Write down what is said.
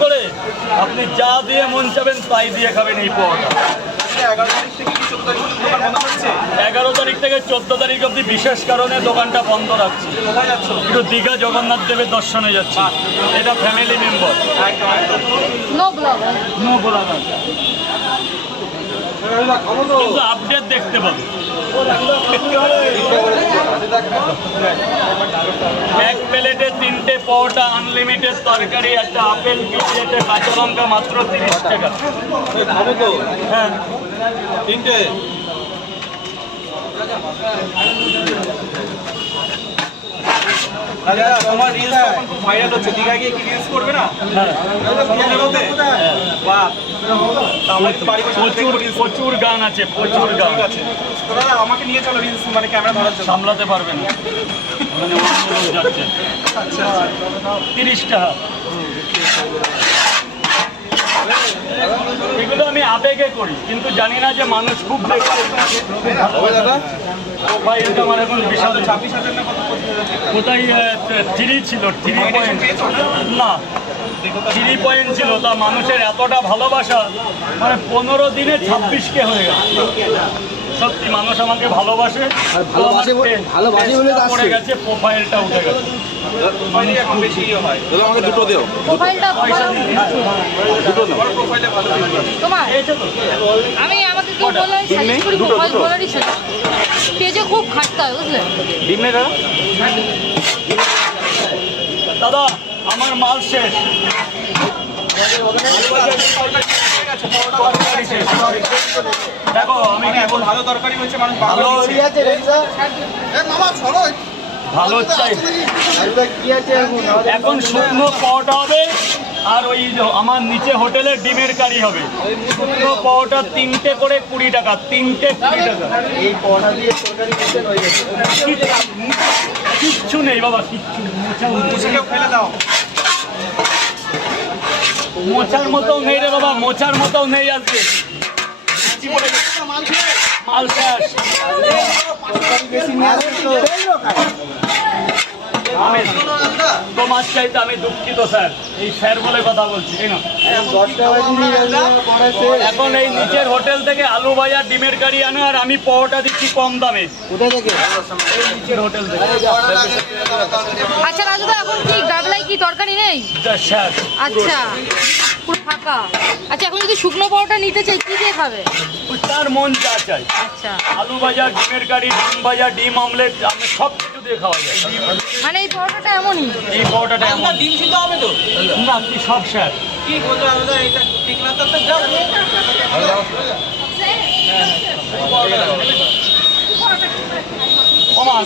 করে আপনি যা দিয়ে মন চাবেন তাই দিয়ে খাবেন এই পরোটা। 11 তারিখ থেকে 14 তারিখ অবধি বিশেষ কারণে দোকানটা বন্ধ রাখছি। একটু দীঘা জগন্নাথ দেবের দর্শনে যাচ্ছি। এটা ফ্যামিলি মেম্বার। কিন্তু আপডেট দেখতে পাবেন। এক প্লেটে 3টে পরোটা, আনলিমিটেড তরকারি, একটা আপেল, প্লেটে কাঁচা লঙ্কা, মাত্র 30 টাকা। হ্যাঁ 3টে। তোমার রিলস এখন খুব ভাইরাল হচ্ছে, দীঘা গিয়ে কি রিলস করবে না? প্রচুর গান আছে, প্রচুর গান আছে। দাদা আমাকে নিয়ে চলো রিলস, মানে ক্যামেরা ধরার জন্য। সামলাতে পারবেন না, মানে অন্য লোক যাচ্ছে। 30 টাকা। এগুলো আমি আবেগে করি, কিন্তু জানি না যে মানুষ খুব এটা আমার এখন বিশাল 26,000 না কত? কোথায় 3 ছিল, 3 পয়েন্ট না 3 পয়েন্ট ছিল। তা মানুষের এতটা ভালোবাসা, মানে 15 দিনে 26কে হয়ে গেছে। সত্যি মানুষ আমাকে ভালোবাসে, পড়ে গেছে, প্রোফাইলটা উঠে গেছে। এখন বেশি হয়। আমাকে দুটো দিও, পয়সা দিয়ে দুটো দাও। প্রোফাইলে ভালো তোমার আমি আমাকে কেউ বললে সাজেস্ট করি প্রোফাইল বলারই পেজে খুব খাটতে হয়, বুঝলে? ডিম নেই দাদা? দাদা আমার মাল শেষ। দেখো আমি এখন ভালো তরকারি হয়েছে, মানুষ ভালো ভালো চাই। এখন শুকনো পরোটা হবে, আর ওই আমার নিচে হোটেলে ডিমের কারি হবে। শুকনো পরোটা 3টে করে 20 টাকা, 3টে 20 টাকা। এই পড়া দিয়ে তরকারি হয়ে গেছে। কিচ্ছু নেই বাবা, কিচ্ছু নেই। ফেলে দাও। মোচার মতো নেই রে বাবা, মোচার মতো নেই আজকে। মাল শেষ। তোমার চাইতে আমি দুঃখিত স্যার, এই স্যার বলে কথা বলছি। এখন এই নিচের হোটেল থেকে আলু ভাজা, ডিমের কারি আনো, আর আমি পরোটা দিচ্ছি কম দামে। কোথায় থেকে? এই নিচের হোটেল থেকে। আচ্ছা রাজুদা, এখন কি গাবলায় কি তরকারি নেই? শেষ। আচ্ছা, পুরো ফাঁকা। আচ্ছা, এখন যদি শুকনো পরোটা নিতে চাই কি দিয়ে খাবে? তার মন যা চাই। আচ্ছা, আলু ভাজা, ডিমের কারি, ডিম ভাজা, ডিম অমলেট, আমি সব কিছু দিয়ে খাওয়া যায়। মানে এই পরোটাটা এমনই? এই পরোটাটা এমন। ডিম সিদ্ধ হবে তো? না, কি সব শেষ। কি বলছো দাদা, এটা ঠিক না তো?